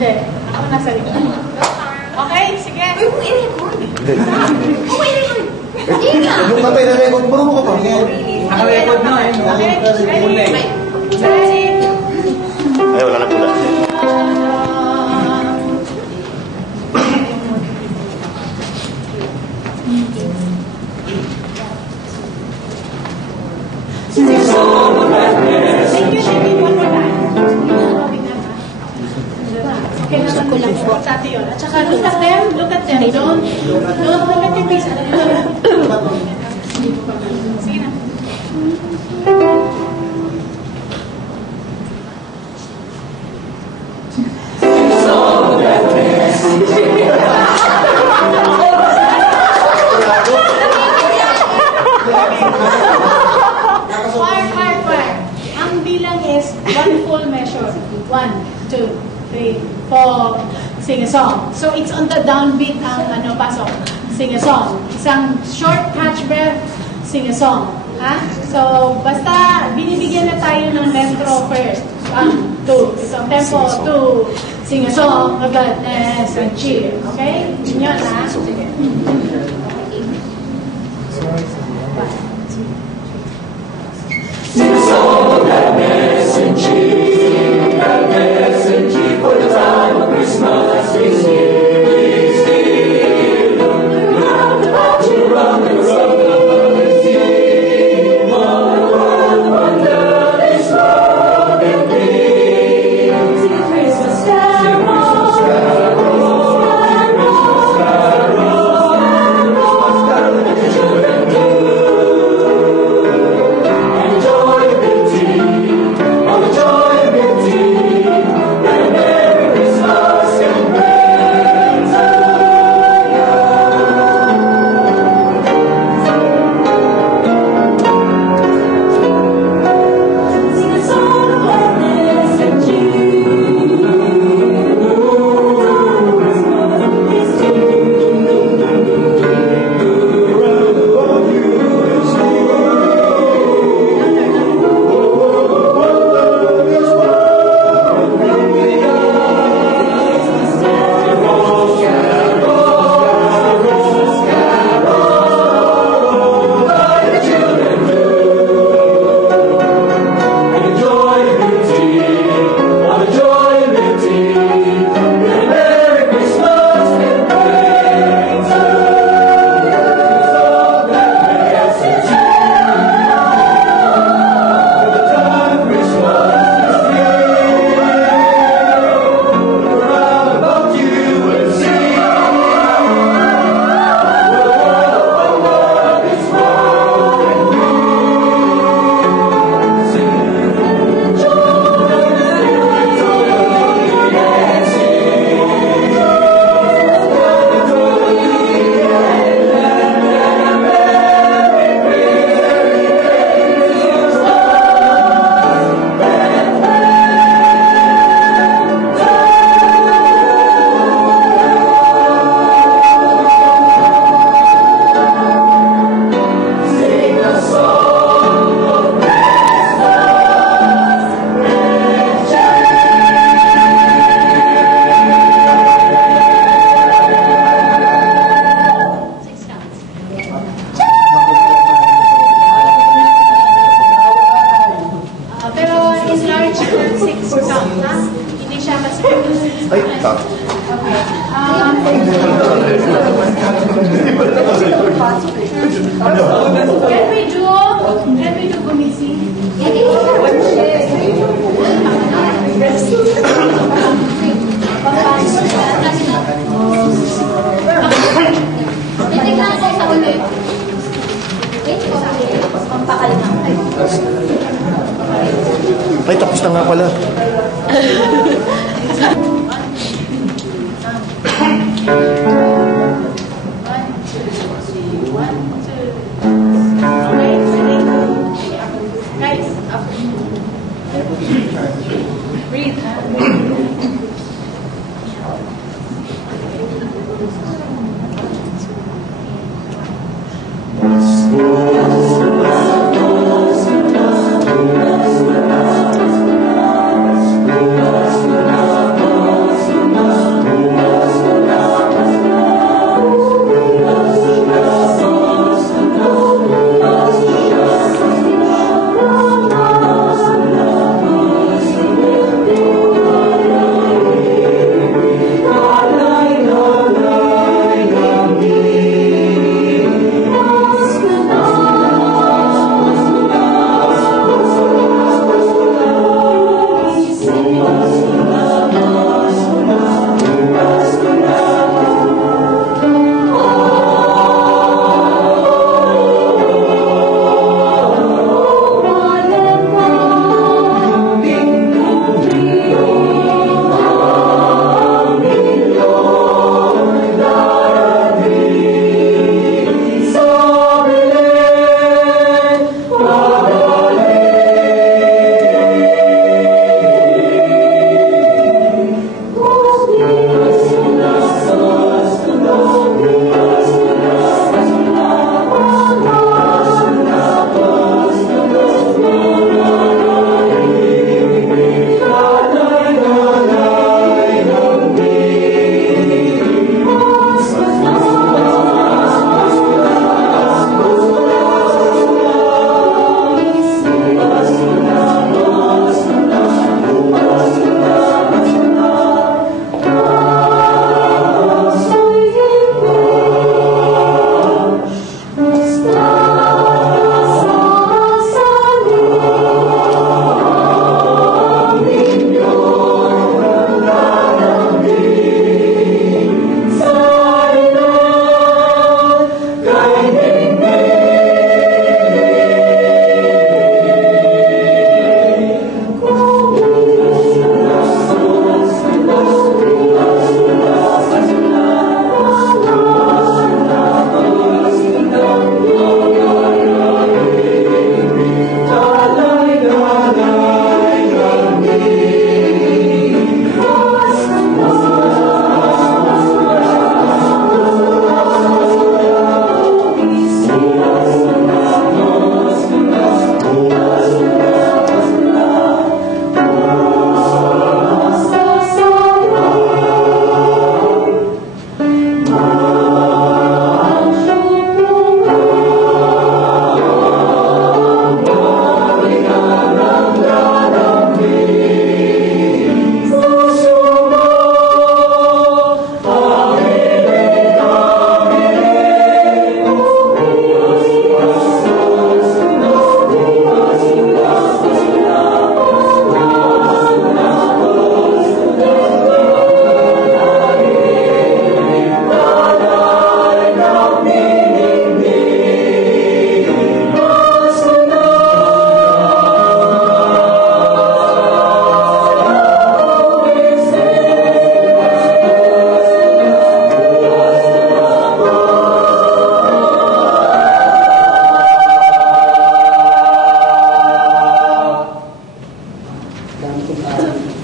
Hindi. Ako nasa likod. Okay, sige. Uy, kung i-record. Hindi. Kung i-record. Hindi na. Yung katay na record, marunong ka pa. Naka-record na eh. Okay, ready? Ready? Ay, wala na pula. Okay naman ko lang po sa atin yun. At saka look at them. Don't look at your face. Sige na. Choir. Ang bilang is one full measure. 1, 2, 3, 4. Sing a song. So it's on the downbeat ang pasok. Sing a song. Isang short catch breath, sing a song. Ha? So basta binibigyan na tayo ng metro first. 1, 2. Isang tempo. 2. Sing a song of gladness and cheer. Okay? Yun yun, ha? Sige. Sing a song of gladness and cheer, for the time of Christmas is here. Is here. Look round about you, round and round the sea. What a world of wonder this world can be. Sing a Christmas carol, Ay, tak. Can we do gumisi? Ay, tapos na nga pala. Breathe.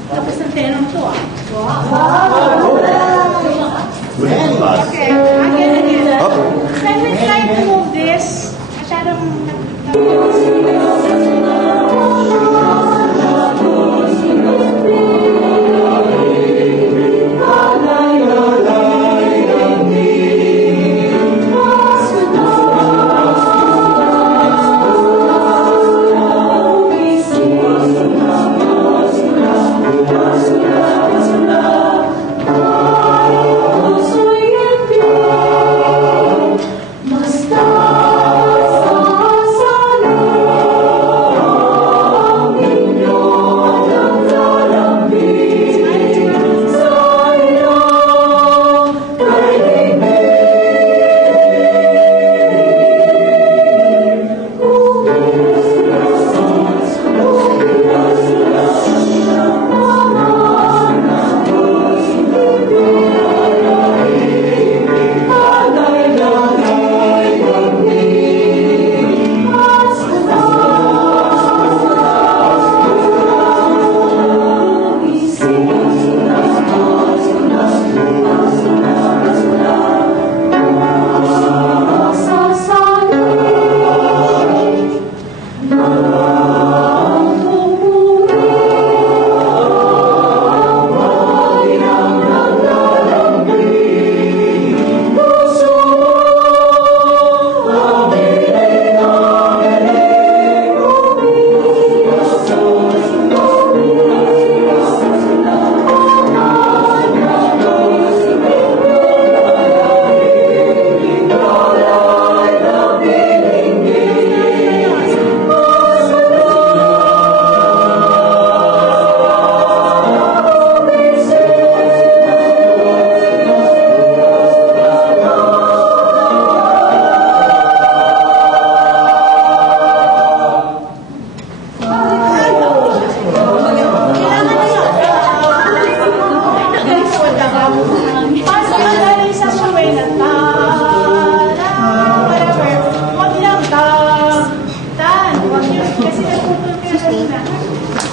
Tapos ng tenor to ah. Pass. Okay, again. Up. Can we try to move this? Masyadong...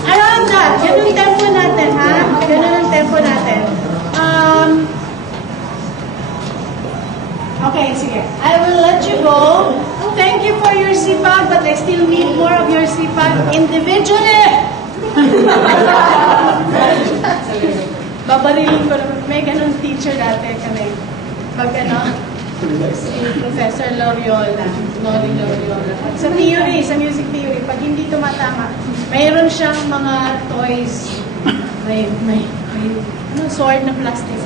Around that, ganun ang tempo natin, ha? Ganun ang tempo natin. Okay, sige. I will let you go. Thank you for your sipag, but I still need more of your sipag individually. Babarilin ko naman. May ganun teacher dati kami. Pag si Professor Loriola, Noli Loriola. Sa theory, sa music theory, pag hindi tumatama, mayroon siyang mga toys. May sword na plastic.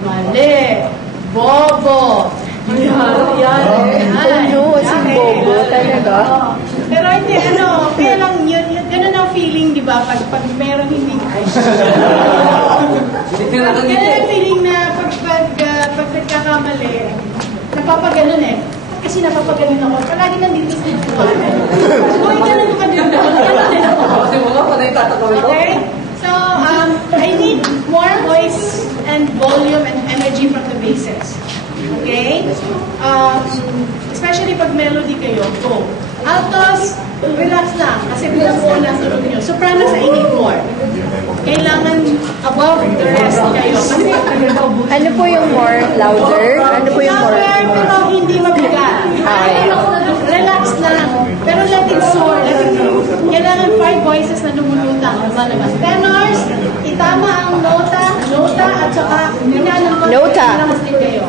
Mali! Bobo! Yan. Si Bobo talaga. Pero hindi, kaya lang yun, ganun ang feeling, di ba? Pag meron hindi, ganun ang feeling na pag nagkakamali, napapaganon eh. Kasi napapaganon ako. Palagi nandito sa tuwanan. So, ganun ka din ako. Ganun din ako. Okay? So, I need more voice and volume and energy from the basses. Okay? Especially pag melody kayo, go. Altos, relax lang. Kasi binubuo lang tunog nyo. Sopranos, I need more. Kailangan above the rest kayo. Kasi, Ano po yung more louder? Ano po yung more? louder, pero hindi mabigat. Relax lang. Pero let it soar. Kailangan 5 voices na lumulutang. Lumalabas. Tenors, itama ang nota, at saka Nota. Relax din kayo.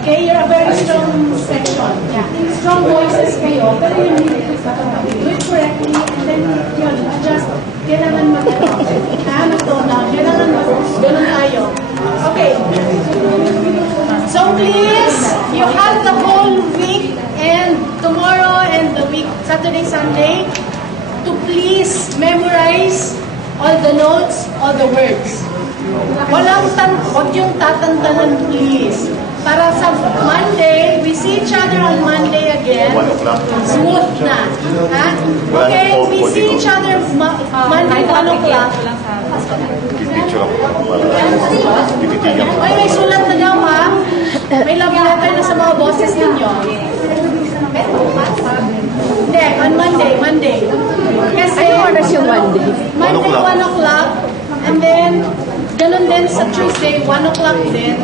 Okay, you're a very strong section. Yeah. Strong voices kayo, pero you need to do it correctly, and then yun, adjust. Kailangan mag-tone down. Kailangan ganun tayo. Okay. So please, you have the whole week and tomorrow and the week, Saturday, Sunday, to please memorize all the notes, all the words. Huwag yung tatantanan, please. Para sa Monday, we see each other on Monday again. 1 o'clock. Smooth na. Ha? Okay, we see each other Monday, 1 o'clock. Picture ako. Pipitigan ko. Ay, may sulat na daw, ha? May love letter na sa mga bosses ninyo. Hindi, on Monday. Kasi, Anong oras yung Monday? Monday, 1 o'clock. And then, ganun din sa Tuesday, 1 o'clock din.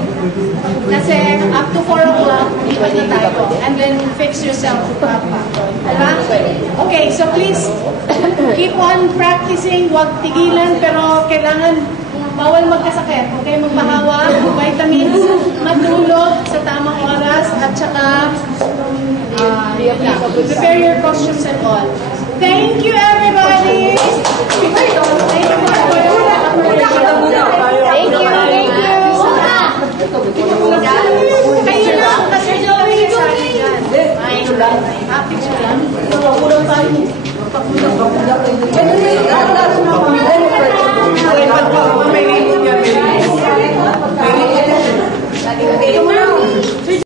Kasi, up to 4 o'clock, iba na tayo. And then, fix yourself. Diba? Okay, so please, keep on practicing. Huwag tigilan, pero kailangan bawal magkasakit. Okay, magpahawa, vitamins, matulog sa tamang oras, at saka prepare your costumes and all. Thank you, everybody! Thank you. Kayo lang, kasi yung kasali dyan. Picture lang. Kulang tayo.